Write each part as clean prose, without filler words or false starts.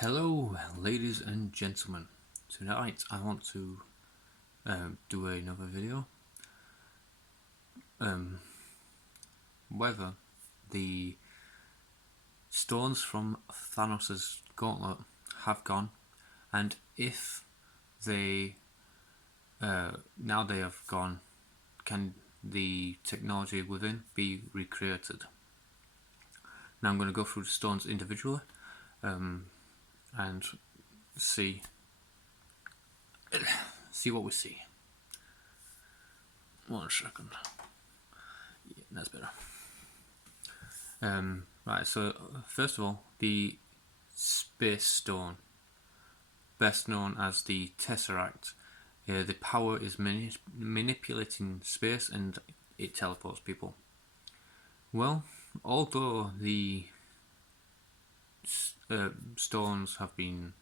Hello, ladies and gentlemen. Tonight I want to do another video. Whether the stones from Thanos' gauntlet have gone, and if they, now they have gone, can the technology within be recreated? Now I'm going to go through the stones individually and see what we see. 1 second. Yeah, that's better. Right, so first of all, the Space Stone, best known as the Tesseract. The power is manipulating space and it teleports people. Well, although the stones have been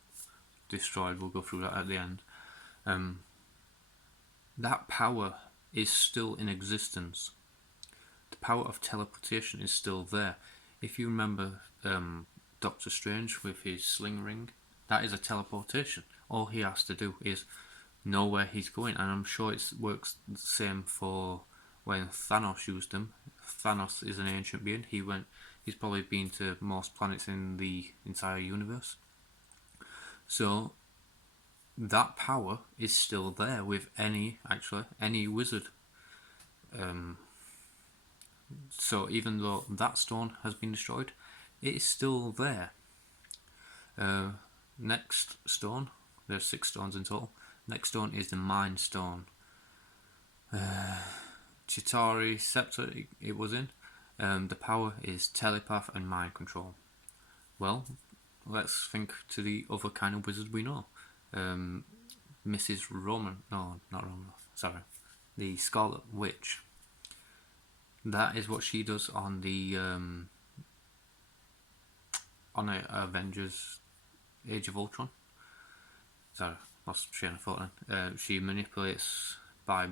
destroyed, we'll go through that at the end, that power is still in existence. The power of teleportation is still there. If you remember Doctor Strange with his sling ring, that is a teleportation. All he has to do is know where he's going, and I'm sure it works the same for when Thanos used them. Thanos is an ancient being. He's probably been to most planets in the entire universe. So that power is still there with any wizard. So even though that stone has been destroyed, it is still there. Next stone, there's 6 stones in total. Next stone is the Mind Stone. Chitauri Scepter it was in. The power is telepath and mind control. Well, let's think to the other kind of wizard we know. Mrs. Roman, no, not Roman, sorry, the Scarlet Witch. That is what she does on the Avengers Age of Ultron. Sorry, lost train of thought then. She manipulates by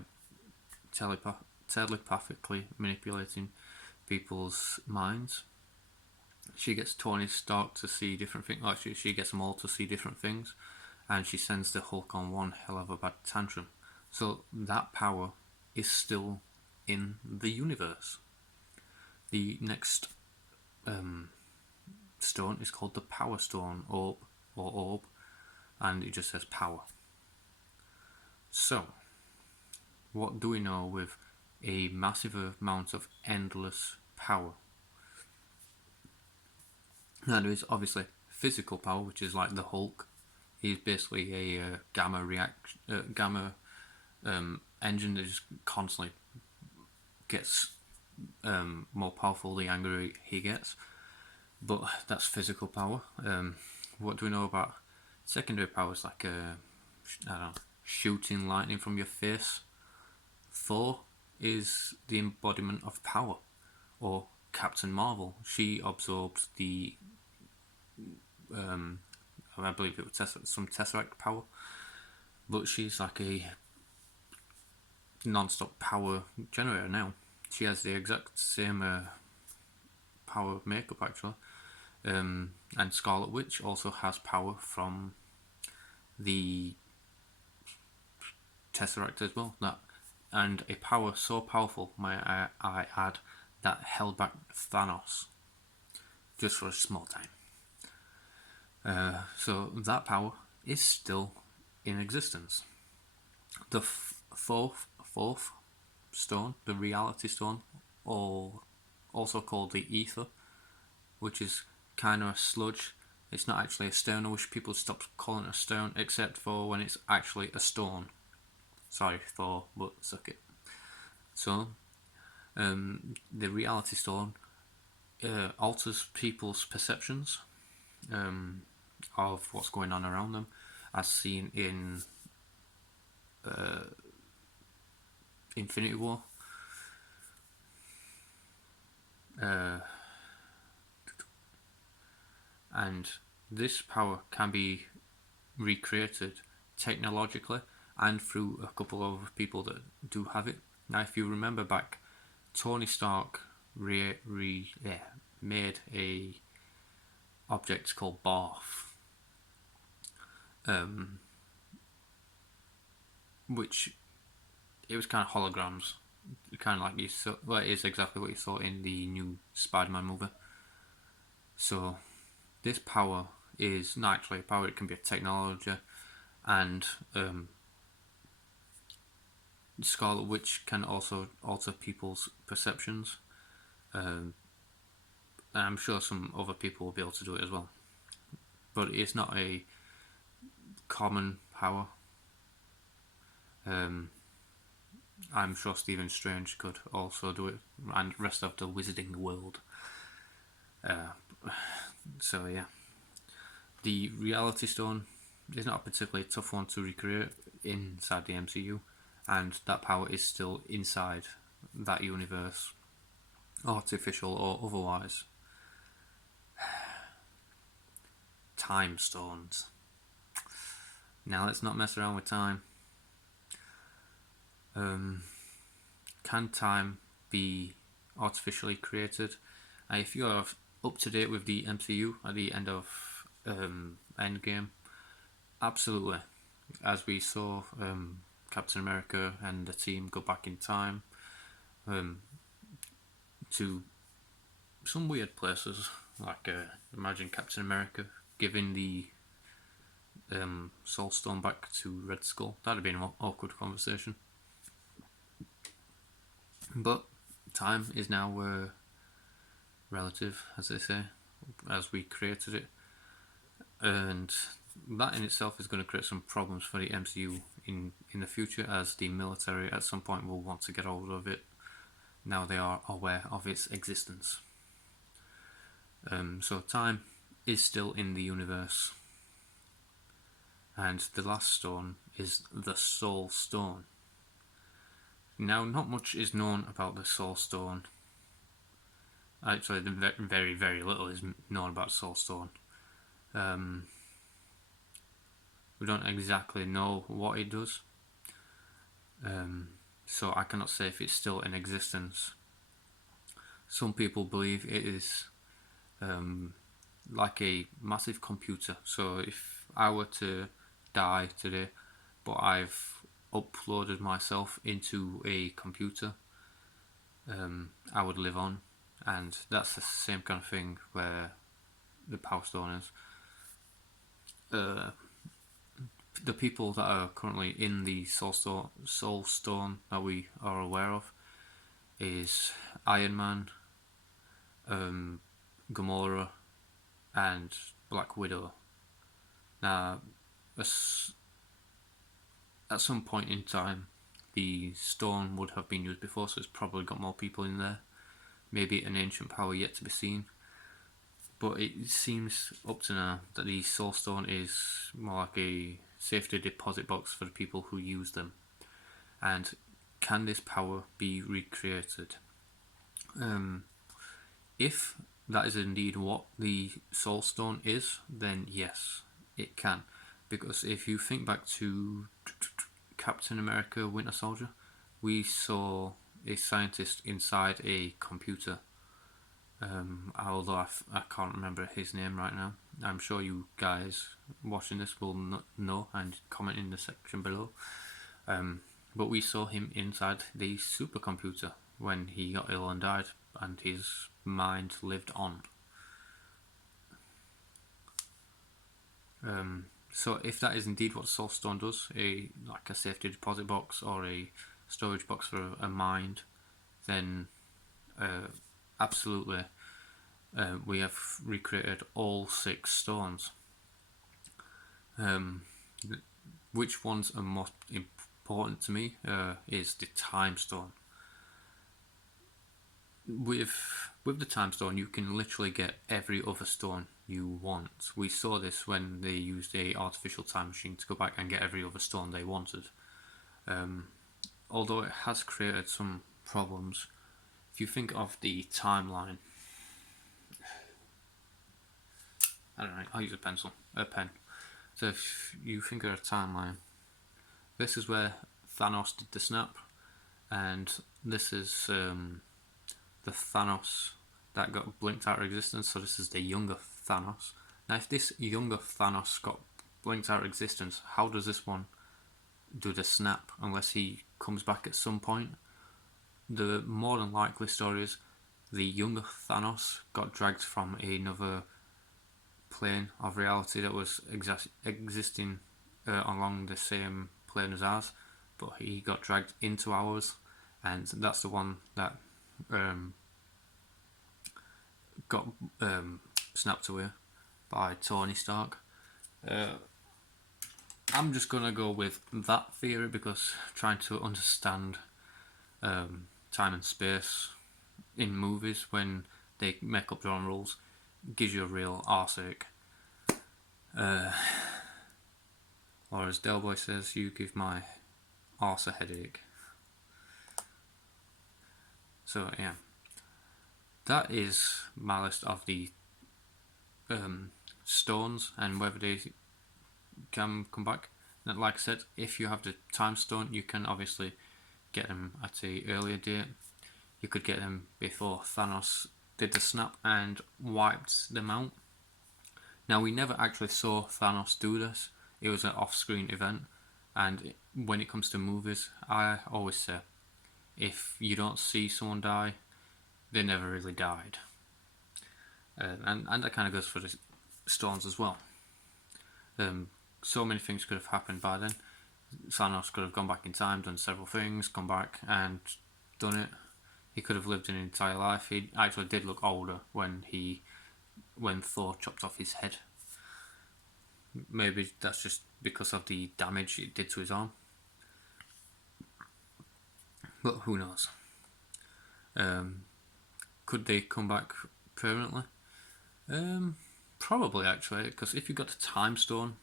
telepathically manipulating people's minds. She gets Tony Stark to see different things. Actually, she gets them all to see different things, and she sends the Hulk on one hell of a bad tantrum. So that power is still in the universe. The next stone is called the Power Stone orb, and it just says power. So, what do we know with a massive amount of endless power? Now there is obviously physical power, which is like the Hulk. He's basically a gamma engine that just constantly gets more powerful the angrier he gets. But that's physical power. What do we know about secondary powers like I don't know, shooting lightning from your face? Thor is the embodiment of power, or Captain Marvel. She absorbed the I believe it was some Tesseract power, but she's like a non-stop power generator now. She has the exact same power of makeup actually. And Scarlet Witch also has power from the Tesseract as well. And a power so powerful, may I add, that held back Thanos just for a small time. So that power is still in existence. The fourth stone, the Reality Stone, or also called the Ether, which is kind of a sludge. It's not actually a stone. I wish people stopped calling it a stone, except for when it's actually a stone. Sorry, Thor, but suck it. So, the Reality Stone alters people's perceptions of what's going on around them, as seen in Infinity War. And this power can be recreated technologically and through a couple of people that do have it. Now, if you remember back, Tony Stark made a object called Barf, which it was kind of holograms, kind of like you saw. Well, it is exactly what you saw in the new Spider-Man movie. So this power is not actually a power; it can be a technology, and Scarlet Witch can also alter people's perceptions. And I'm sure some other people will be able to do it as well, but it's not a common power. I'm sure Stephen Strange could also do it, and the rest of the wizarding world. So yeah, the Reality Stone is not a particularly tough one to recreate inside the MCU, and that power is still inside that universe, artificial or otherwise. Time stones. Now let's not mess around with time. Can time be artificially created? If you are up to date with the MCU at the end of Endgame, absolutely. As we saw Captain America and the team go back in time to some weird places, like imagine Captain America giving the Soul Stone back to Red Skull. That'd have been an awkward conversation. But time is now relative, as they say, as we created it, and that in itself is going to create some problems for the MCU in the future, as the military at some point will want to get hold of it. Now they are aware of its existence. So time is still in the universe, and the last stone is the Soul Stone. Now, not much is known about the Soul Stone. Actually, very, very little is known about Soul Stone. We don't exactly know what it does, so I cannot say if it's still in existence. Some people believe it is like a massive computer. So if I were to die today, but I've uploaded myself into a computer, I would live on, and that's the same kind of thing where the Power Stone is. The people that are currently in the Soul Stone that we are aware of is Iron Man, Gamora, and Black Widow. Now, at some point in time, the stone would have been used before, so it's probably got more people in there. Maybe an ancient power yet to be seen. But it seems up to now that the Soul Stone is more like a safety deposit box for the people who use them. And can this power be recreated? If that is indeed what the Soul Stone is, then yes, it can. Because if you think back to Captain America Winter Soldier, we saw a scientist inside a computer. Although I can't remember his name right now. I'm sure you guys watching this will know and comment in the section below. But we saw him inside the supercomputer when he got ill and died, and his mind lived on. So if that is indeed what Soul Stone does, like a safety deposit box or a storage box for a mind, then absolutely we have recreated all 6 stones. Which ones are most important to me is the Time Stone. With the Time Stone, you can literally get every other stone you want. We saw this when they used a artificial time machine to go back and get every other stone they wanted. Although it has created some problems. If you think of the timeline, I don't know, I'll use a pen. So if you think of a timeline, this is where Thanos did the snap, and this is the Thanos that got blinked out of existence, so this is the younger Thanos. Now if this younger Thanos got blinks out of existence, how does this one do the snap unless he comes back at some point? The more than likely story is the younger Thanos got dragged from another plane of reality that was existing along the same plane as ours, but he got dragged into ours, and that's the one that got snapped away by Tony Stark. I'm just gonna go with that theory because trying to understand time and space in movies when they make up their own rules gives you a real arseache. Or as Del Boy says, you give my arse a headache. So yeah, that is my list of the stones and whether they can come back. And like I said, if you have the time stone, you can obviously get them at an earlier date. You could get them before Thanos did the snap and wiped them out. Now, we never actually saw Thanos do this. It was an off-screen event, and when it comes to movies, I always say, if you don't see someone die, they never really died. And that kind of goes for the stones as well. So many things could have happened by then. Thanos could have gone back in time, done several things, come back and done it. He could have lived an entire life. He actually did look older when Thor chopped off his head. Maybe that's just because of the damage it did to his arm. But who knows? Could they come back permanently? Probably, actually, because if you got the time stone,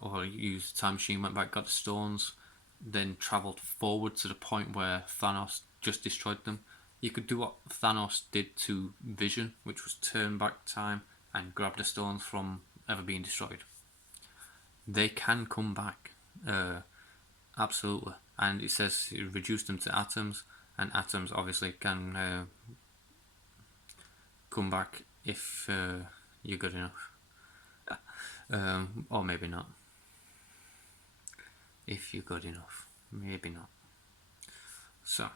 or you used the time machine, went back, got the stones, then travelled forward to the point where Thanos just destroyed them, you could do what Thanos did to Vision, which was turn back time and grab the stones from ever being destroyed. They can come back, absolutely. And it says it reduced them to atoms, and atoms obviously can come back if you're good enough. Or maybe not. If you're good enough, maybe not. So,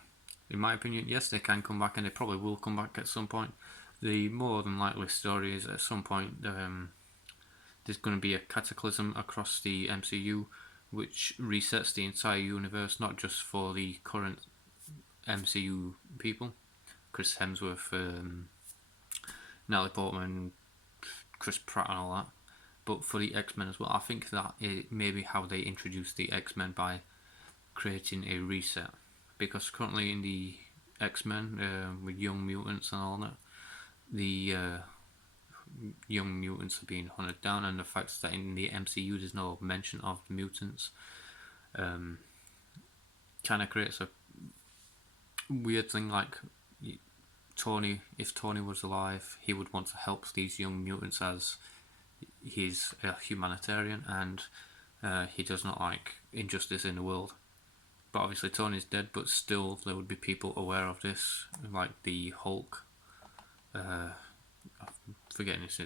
in my opinion, yes, they can come back, and they probably will come back at some point. The more than likely story is at some point there's going to be a cataclysm across the MCU which resets the entire universe, not just for the current MCU people, Chris Hemsworth, Natalie Portman, Chris Pratt and all that, but for the X-Men as well. I think that it may be how they introduce the X-Men, by creating a reset, because currently in the X-Men, with Young Mutants and all that, the Young Mutants are being hunted down, and the fact that in the MCU there's no mention of the mutants kind of creates a weird thing. Like, Tony, if Tony was alive, he would want to help these young mutants as he's a humanitarian, and he does not like injustice in the world. But obviously Tony's dead, but still there would be people aware of this, like the Hulk. I'm forgetting his